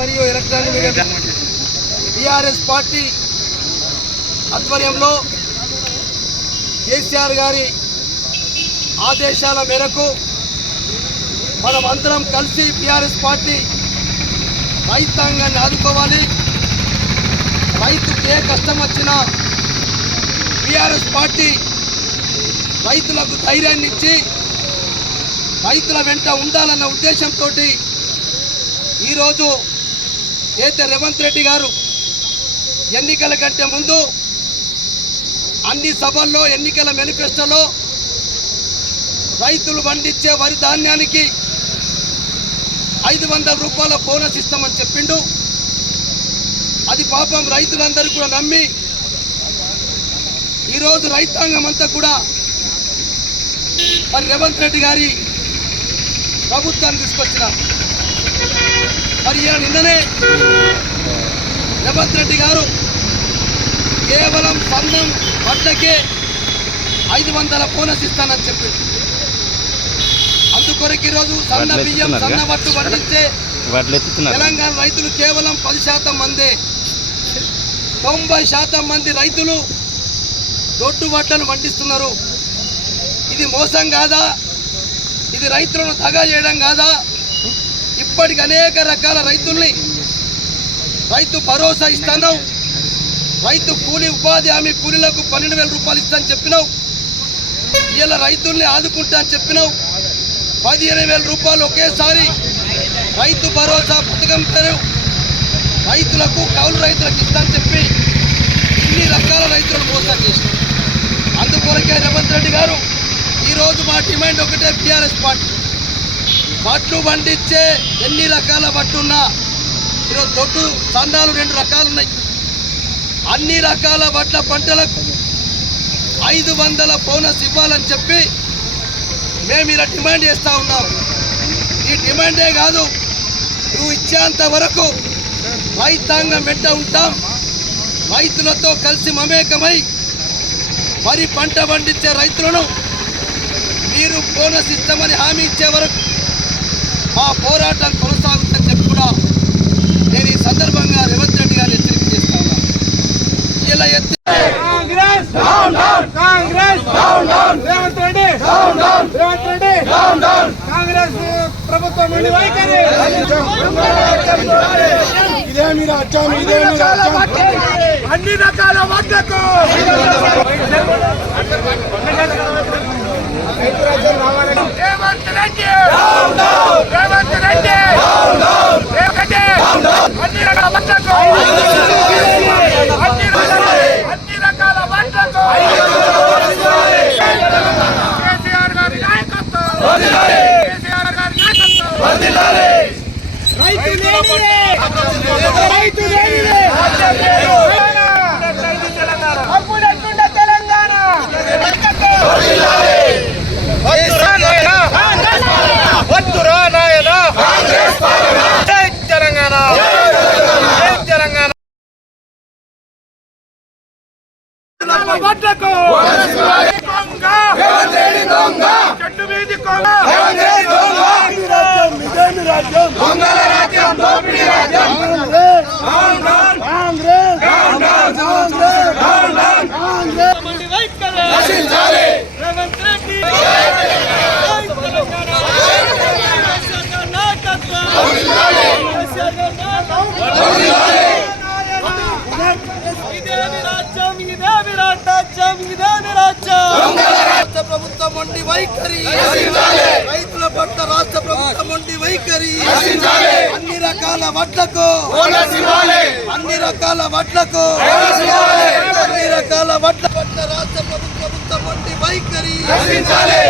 మరియు electronic media TRS party ఆధ్వర్యంలో కేసీఆర్ గారి ఆదేశాల మేరకు మనమందరం కలిసి టీఆర్ఎస్ పార్టీ రైతాంగాన్ని ఆదుకోవాలి. రైతుకు ఏ కష్టం వచ్చినా టీఆర్ఎస్ పార్టీ రైతులకు ధైర్యాన్ని ఇచ్చి రైతుల వెంట ఉండాలన్న ఉద్దేశంతో ఈరోజు అయితే రేవంత్ రెడ్డి గారు ఎన్నికల కంటే ముందు అన్ని సభల్లో ఎన్నికల మేనిఫెస్టోలో రైతులు పండించే వరి ధాన్యానికి 500 రూపాయల బోనస్ ఇస్తామని చెప్పిండు. అది పాపం రైతులందరూ కూడా నమ్మి ఈరోజు రైతాంగం అంతా కూడా మరి రేవంత్ రెడ్డి గారి ప్రభుత్వాన్ని తీసుకొచ్చినారు. మరి నిన్ననే రేవంత్ రెడ్డి గారు కేవలం సన్నం వడ్లకే 500 బోనస్ ఇస్తానని చెప్పిండు. అందుకొరకు ఈరోజు సన్న బియ్యం సన్న వడ్లు పండించే తెలంగాణ రైతులు కేవలం 10% మందే. 90% మంది రైతులు దొడ్డు వడ్లను పండిస్తున్నారు. ఇది మోసం కాదా? ఇది రైతులను దగా చేయడం కాదా? ఇప్పటికి అనేక రకాల రైతుల్ని రైతు భరోసా ఇస్తున్నావు, రైతు కూలి ఉపాధి హామీ కూలీలకు 12,000 రూపాయలు ఇస్తానని చెప్పినావు. ఇలా రైతుల్ని ఆదుకుంటా అని చెప్పినావు. 15,000 రూపాయలు ఒకేసారి రైతు భరోసా పథకం పేరు రైతులకు కౌలు రైతులకు ఇస్తానని చెప్పి ఇన్ని రకాల రైతులను మోసం చేసినారు. అందుకొరకే రేవంత్ రెడ్డి గారు ఈరోజు మా డిమాండ్ ఒకటే, టీఆర్ఎస్ పార్టీ వడ్లు పండించే ఎన్ని రకాల వడ్లున్నా ఈరోజు దొడ్డు సన్నాలు 2 రకాలు ఉన్నాయి. అన్ని రకాల వడ్ల పంటలకు 500 బోనస్ ఇవ్వాలని చెప్పి మేము ఇలా డిమాండ్ చేస్తూ ఉన్నాం. ఈ డిమాండే కాదు, నువ్వు ఇచ్చేంత వరకు రైతాంగం వెంట ఉంటాం. రైతులతో కలిసి మమేకమై వరి పంట పండించే రైతులను మీరు బోనస్ ఇస్తామని హామీ ఇచ్చే వరకు మా పోరాటం కొనసాగుతుందని చెప్పి కూడా నేను ఈ సందర్భంగా రేవంత్ రెడ్డి గారిని హెచ్చరిక చేస్తా ఉన్నాను. ఇలా కాంగ్రెస్ ప్రభుత్వం ఇదేమి రాజ్యం, ఇదేమి రాజ్యం. అన్ని రకాల వడ్లకు రేవంత్ రెడ్డి అన్ని రకాల వడ్లకు అన్ని రకాల వడ్లకు కేసీఆర్ గారి నాయకత్వం, కేసీఆర్ గారి నాయకత్వం. అప్పుడెట్టుండే తెలంగాణ వద్దురా నాయన జై తెలంగాణ, జై తెలంగాణ. వడ్లకు చెట్టు మీది ఇదేమి రాజ్యం, దొంగల రాజ్యం, దోపిడీ రాజ్యం. రేవంత్ రెడ్డి రాష్ట్ర ప్రభుత్వం వంటి వైఖరి, రైతుల పట్ల రాష్ట్ర ప్రభుత్వం వంటి వైఖరి, అన్ని రకాల వడ్లకు, అన్ని రకాల వడ్లకు, అన్ని రకాల వడ్ల పట్ల రాష్ట్ర ప్రభుత్వం వంటి వైఖరి.